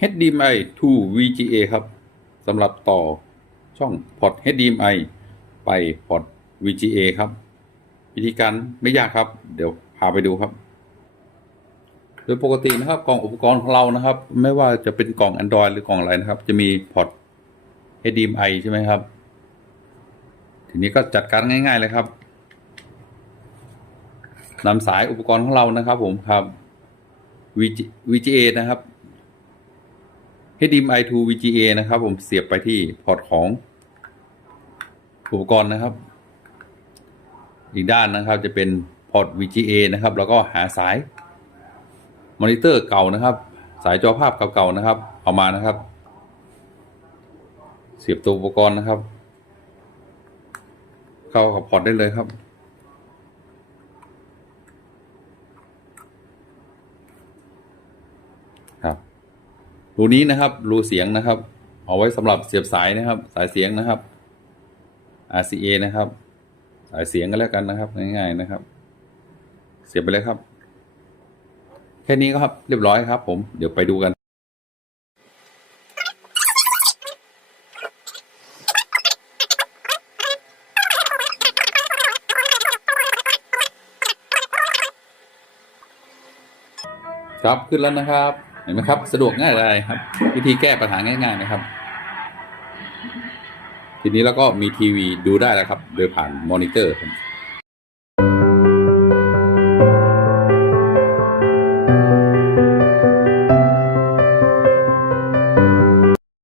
HDMI to VGA ครับสำหรับต่อช่องพอร์ต HDMI ไปพอร์ต VGA ครับ วิธีการไม่ยากครับ เดี๋ยวพาไปดูครับ โดยปกตินะครับกล่องอุปกรณ์ของเรานะครับ ไม่ว่าจะเป็นกล่อง Android หรือกล่องอะไรนะครับ จะมีพอร์ต HDMI ใช่ไหมครับ ทีนี้ก็จัดการง่าย ๆเลยครับนำสายอุปกรณ์ของเรานะครับผมครับ VG VGA นะครับ HDMI to VGA นะครับผมเสียบไปที่พอร์ตของอุปกรณ์นะครับ อีกด้านนะครับจะเป็นพอร์ต VGA นะครับ แล้วก็หาสายมอนิเตอร์เก่านะครับ สายจอภาพเก่าๆนะครับ เอามานะครับ เสียบตัวอุปกรณ์นะครับ เข้ากับพอร์ตได้เลยครับครับ รูนี้นะครับ รูเสียงนะครับ เอาไว้สำหรับเสียบสายนะครับ สายเสียงนะครับ RCA นะครับ สายเสียงก็แล้วกันนะครับ ง่ายๆนะครับ เสียบไปเลยครับ แค่นี้ก็ครับเรียบร้อยครับ ผมเดี๋ยวไปดูกันครับขึ้นแล้วนะครับ ห็นไหมครับ สะดวกง่ายเลยครับ วิธีแก้ปัญหาง่ายๆนะครับ ทีนี้เราก็มีทีวีดูได้แล้วครับ โดยผ่านมอนิเตอร์ครับ